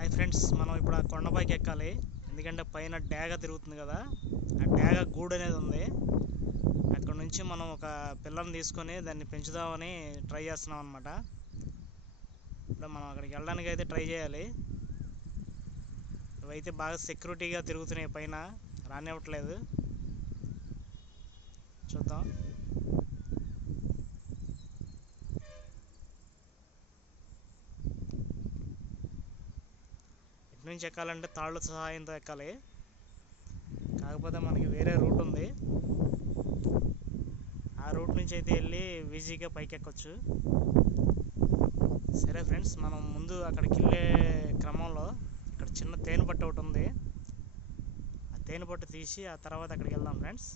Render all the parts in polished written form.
Hi friends, మనం ఇప్పుడు ఆ కొండపైకి ఎక్కాలి. ఎందుకంటే పైన డ్యాగ తిరుగుతుంది కదా, ఆ డ్యాగ గూడు అనేది ఉంది. అక్కడ నుంచి మనం ఒక పిల్లని తీసుకొని దాన్ని పెంచుదామని ట్రై చేస్తున్నాం అనమాట. ఇప్పుడు మనం అక్కడికి వెళ్ళడానికి అయితే ట్రై చేయాలి. ఇవైతే బాగా సెక్యూరిటీగా తిరుగుతున్నాయి, పైన రానివ్వట్లేదు. చూద్దాం. ఇటు నుంచి ఎక్కాలంటే తాళ్ళ సహాయంతో ఎక్కాలి. కాకపోతే మనకి వేరే రూట్ ఉంది, ఆ రూట్ నుంచి అయితే వెళ్ళి ఈజీగా పైకి ఎక్కొచ్చు. సరే ఫ్రెండ్స్, మనం ముందు అక్కడికి వెళ్ళే క్రమంలో ఇక్కడ చిన్న తేనె పట్టు ఒకటి ఉంది, ఆ తేనె పట్టు తీసి ఆ తర్వాత అక్కడికి వెళ్దాం ఫ్రెండ్స్.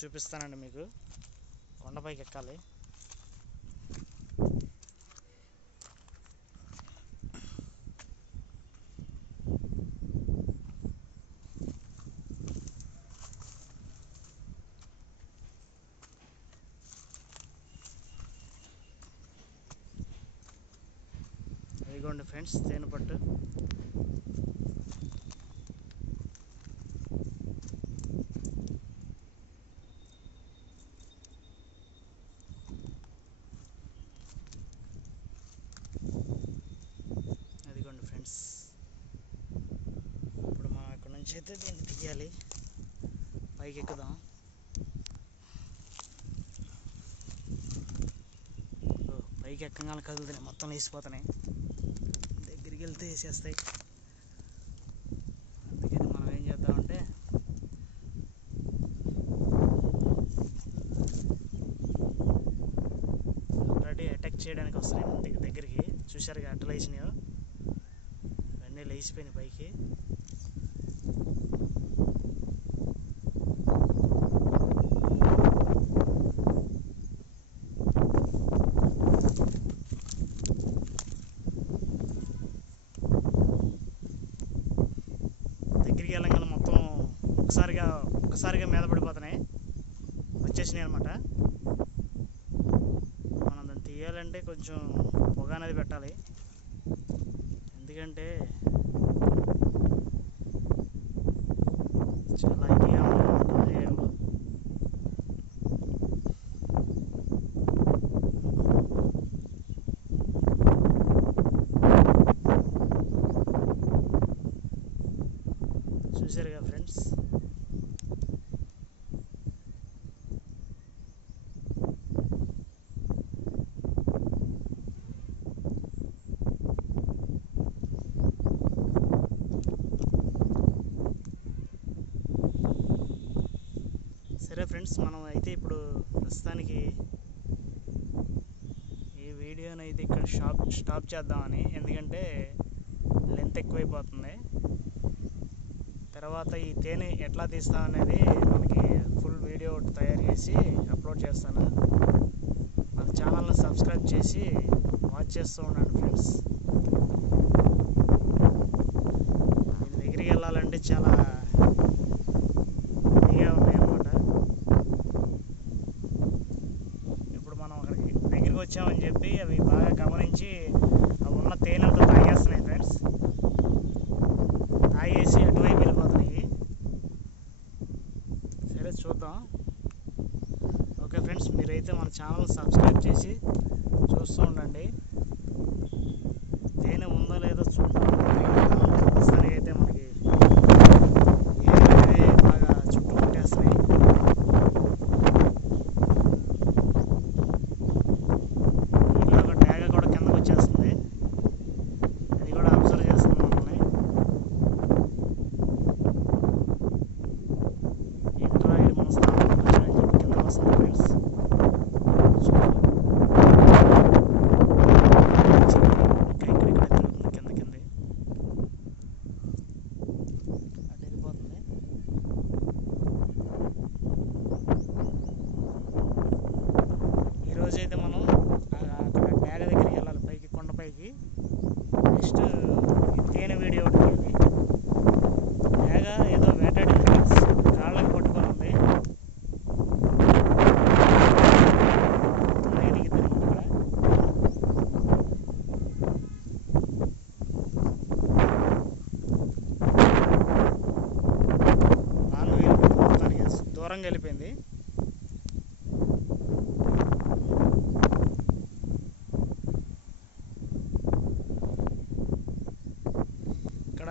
చూపిస్తానండి మీకు. కొండపైకి ఎక్కాలి. ఇదిగోండి ఫ్రెండ్స్, తేనె పట్టు. అదిగోండి ఫ్రెండ్స్, ఇప్పుడు మనం ఇక్కడ నుంచి అయితే దీన్ని తీయాలి, పైకి ఎక్కుదాం. పైకి ఎక్కగానే కదులుతున్నాయి, మొత్తం వేసిపోతున్నాయి, దగ్గరికి వెళ్తే వేసేస్తాయి. అందుకని మనం ఏం చేద్దామంటే ఆల్రెడీ అటాక్ చేయడానికి వస్తున్నాయి మన దగ్గరికి. చూశారుగా అట్లా లేచినాయో, అవన్నీ లేచిపోయినాయి పైకి. దగ్గరికి వెళ్ళగానే మొత్తం ఒక్కసారిగా మీద పడిపోతున్నాయి, వచ్చేసినాయి అనమాట. మనం దాన్ని తీయాలంటే కొంచెం పొగ అనేది పెట్టాలి, ఎందుకంటే చాలా ఇదిగా ఉంది. చూసారుగా ఫ్రెండ్స్, సరే ఫ్రెండ్స్, మనం అయితే ఇప్పుడు ప్రస్తుతానికి ఈ వీడియోని అయితే ఇక్కడ స్టాప్ చేద్దామని. ఎందుకంటే లెంత్ ఎక్కువైపోతుంది. తర్వాత ఈ తేనె ఎట్లా తీస్తామనేది మనకి ఫుల్ వీడియో తయారు చేసి అప్లోడ్ చేస్తాను. మన ఛానల్ని సబ్స్క్రైబ్ చేసి వాచ్ చేస్తూ ఉండండి ఫ్రెండ్స్. దీని దగ్గరికి వెళ్ళాలంటే చాలా ఇదిగా ఉన్నాయన్నమాట. ఇప్పుడు మనం అక్కడికి దగ్గరికి వచ్చామని చెప్పి అవి బాగా గమనించి అవి ఉన్న తేనె అంతా తాగేస్తున్నాయి ఫ్రెండ్స్. తాగేసి అటువైపు వెళ్ళిపోతున్నాయి. సరే చూద్దాం. ఓకే ఫ్రెండ్స్, మీరైతే మన ఛానల్ సబ్స్క్రైబ్ చేసి చూస్తూ ఉండండి. తేనె ఉందో లేదో చూద్దాం. ప్రస్తుతానికి అయితే మనకి బాగా చుట్టూ కొట్టేస్తున్నాయి. ఇంట్లో ఒక డ్యాగ కూడా కిందకు వచ్చేస్తుంది, అది కూడా అబ్జర్వ్ చేస్తుంది మమ్మల్ని. ఏంట్రా ఇది మన స్థానంలోకి వచ్చాయని చెప్పి కిందకు వస్తుంది ఫ్రెండ్స్. చూద్దాం.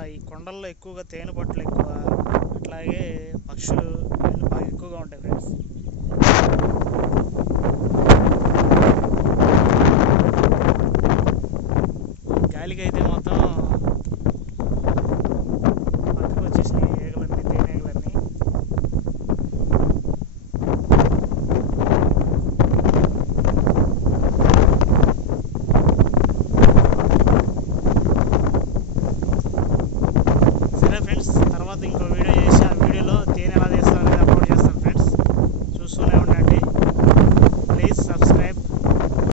ఈ కొండల్లో ఎక్కువగా తేనె పట్లు ఎక్కువ, అట్లాగే పక్షులు ఇవన్నీ బాగా ఎక్కువగా ఉంటాయి ఫ్రెండ్స్.